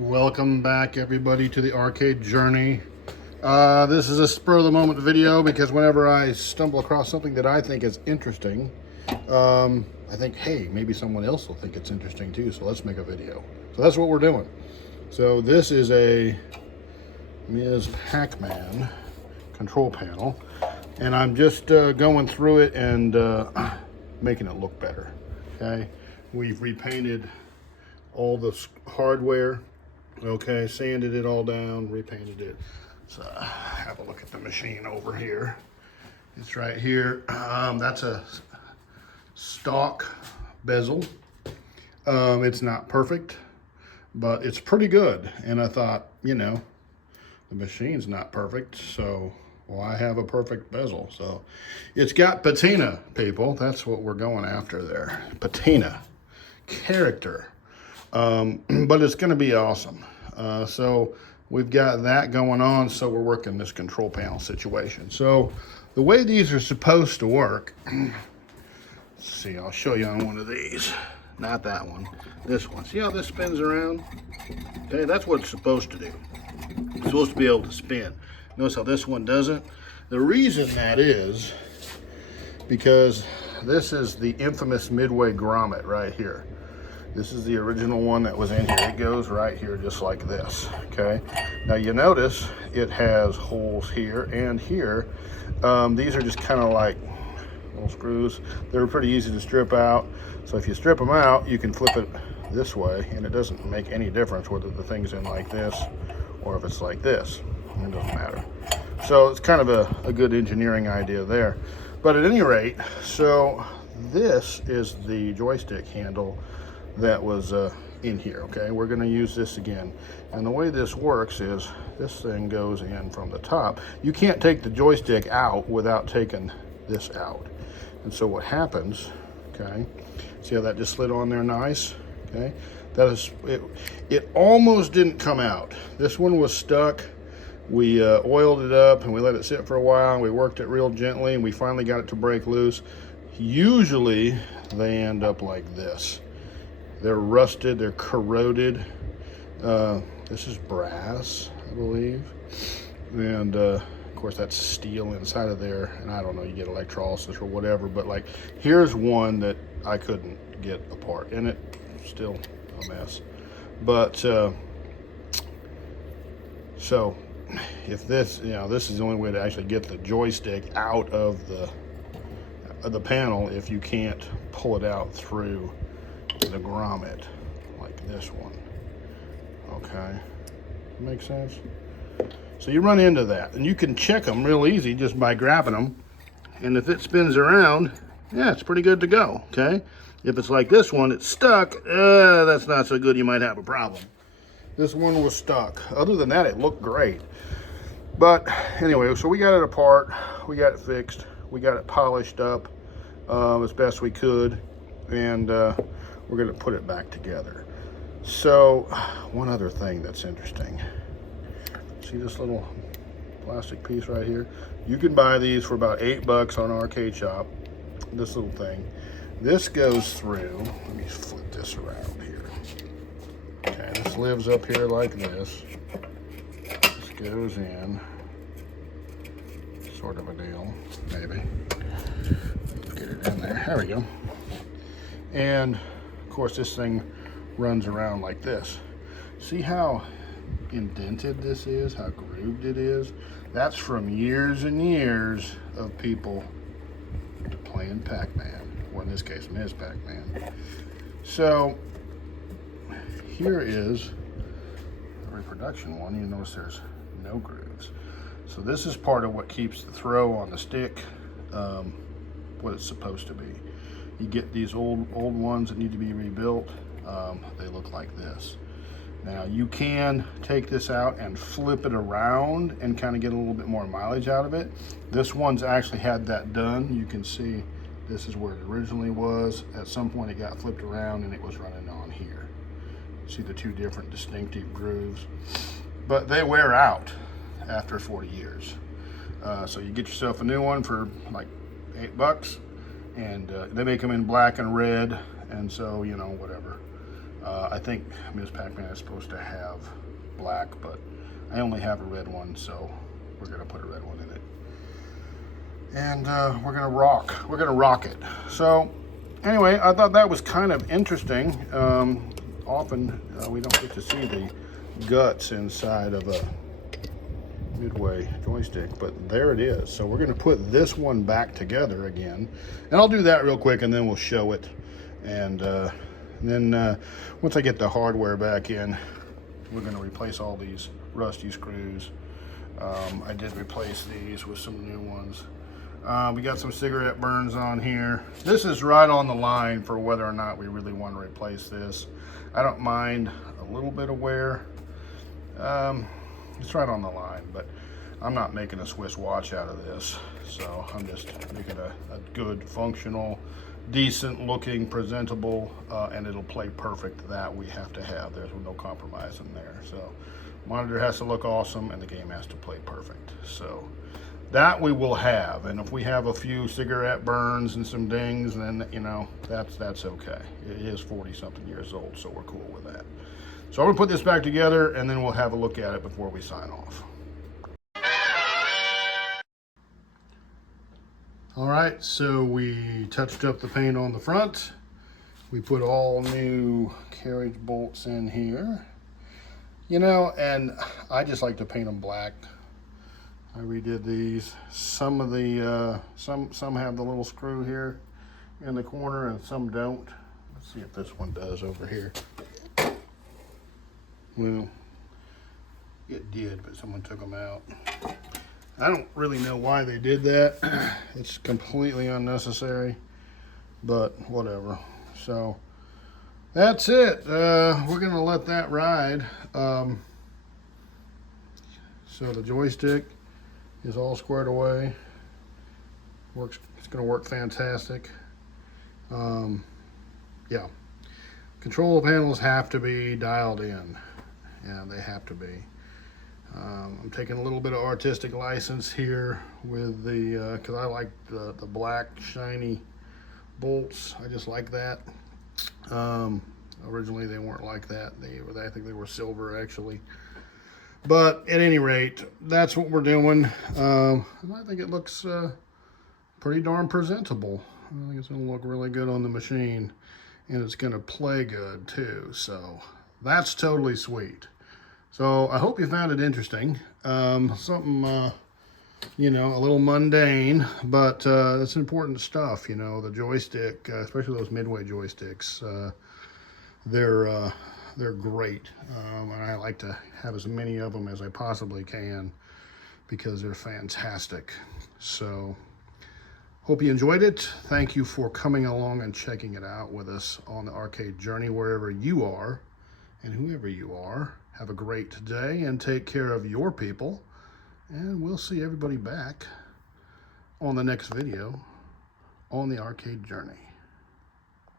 Welcome back, everybody, to the arcade journey. This is a spur-of-the-moment video because whenever I stumble across something that I think is interesting, I think, hey, maybe someone else will think it's interesting too, so let's make a video. So that's what we're doing. So this is a Ms. Pacman control panel, and I'm just going through it and making it look better, okay? We've repainted all the hardware. Okay, sanded it all down, repainted it. So have a look at the machine over here. It's right here. That's a stock bezel. It's not perfect, but it's pretty good. And I thought, you know, the machine's not perfect, so why have a perfect bezel? So it's got patina, people. That's what we're going after there. Patina, character. But it's going to be awesome. So we've got that going on, so we're working this control panel situation. So the way these are supposed to work, let's see, I'll show you on one of these. Not that one, this one. See how this spins around? Okay, that's what it's supposed to do. It's supposed to be able to spin. Notice how this one doesn't? The reason that is because this is the infamous Midway grommet right here. This is the original one that was in here. It goes right here just like this, okay? Now you notice it has holes here and here. These are just kind of like little screws. They're pretty easy to strip out. So if you strip them out, you can flip it this way, and it doesn't make any difference whether the thing's in like this or if it's like this. It doesn't matter. So it's kind of a good engineering idea there. But at any rate, so this is the joystick handle that was in here. Okay, we're going to use this again, and the way this works is this thing goes in from the top. You can't take the joystick out without taking this out, and so what happens, okay, see how that just slid on there nice? Okay, that is it almost didn't come out. This one was stuck. We oiled it up and we let it sit for a while, and we worked it real gently, and we finally got it to break loose. Usually they end up like this. They're rusted, they're corroded. This is brass, I believe. And of course that's steel inside of there. And I don't know, you get electrolysis or whatever, but like, here's one that I couldn't get apart. And it's still a mess. But, so if this, you know, this is the only way to actually get the joystick out of the panel if you can't pull it out through the grommet like this one. Okay, makes sense? So you run into that, and you can check them real easy just by grabbing them, and if it spins around, yeah, it's pretty good to go. Okay, if it's like this one, it's stuck, that's not so good. You might have a problem. This one was stuck. Other than that, it looked great. But anyway, so we got it apart, we got it fixed, we got it polished up as best we could, and we're going to put it back together. So one other thing that's interesting, see this little plastic piece right here? You can buy these for about $8 on Arcade Shop, this little thing. This goes through, let me flip this around here. Okay, this lives up here like this. This goes in, sort of a deal, maybe. Let's get it in there, there we go. And of course this thing runs around like this. See how indented this is, how grooved it is? That's from years and years of people playing Pac-Man, or in this case Ms. Pacman. So here is a reproduction one. You notice there's no grooves. So this is part of what keeps the throw on the stick what it's supposed to be. You get these old ones that need to be rebuilt. They look like this. Now you can take this out and flip it around and kind of get a little bit more mileage out of it. This one's actually had that done. You can see this is where it originally was. At some point it got flipped around and it was running on here. See the two different distinctive grooves. But they wear out after 40 years. So you get yourself a new one for like $8. And they make them in black and red, and so, you know, whatever. I think Ms. Pacman is supposed to have black, but I only have a red one, so we're gonna put a red one in it. And we're gonna rock it. So anyway, I thought that was kind of interesting. Often we don't get to see the guts inside of a Midway joystick, but there it is. So we're going to put this one back together again, and I'll do that real quick, and then we'll show it. And then once I get the hardware back in, we're going to replace all these rusty screws. I did replace these with some new ones. We got some cigarette burns on here. This is right on the line for whether or not we really want to replace this. I don't mind a little bit of wear. It's right on the line, but I'm not making a Swiss watch out of this. So I'm just making a good, functional, decent looking, presentable, and it'll play perfect. That we have to have. There's no compromise in there. So monitor has to look awesome and the game has to play perfect. So that we will have. And if we have a few cigarette burns and some dings, then, you know, that's okay. It is 40 something years old, so we're cool with that. So I'm gonna put this back together and then we'll have a look at it before we sign off. All right, so we touched up the paint on the front. We put all new carriage bolts in here. You know, and I just like to paint them black. I redid these. Some of the, some have the little screw here in the corner and some don't. Let's see if this one does over here. Well, it did, but someone took them out. I don't really know why they did that. It's completely unnecessary, but whatever. So that's it. We're gonna let that ride. So the joystick is all squared away. It's gonna work fantastic. Yeah. Control panels have to be dialed in. Yeah, they have to be. I'm taking a little bit of artistic license here with the, because I like the black shiny bolts. I just like that. Originally they weren't like that. I think they were silver actually. But at any rate, that's what we're doing. I think it looks pretty darn presentable. I think it's going to look really good on the machine, and it's going to play good too. So that's totally sweet. So I hope you found it interesting. Something, you know, a little mundane, but it's important stuff. You know, the joystick, especially those Midway joysticks, they're great, and I like to have as many of them as I possibly can because they're fantastic. So hope you enjoyed it. Thank you for coming along and checking it out with us on the arcade journey, wherever you are and whoever you are. Have a great day and take care of your people. And we'll see everybody back on the next video on the arcade journey.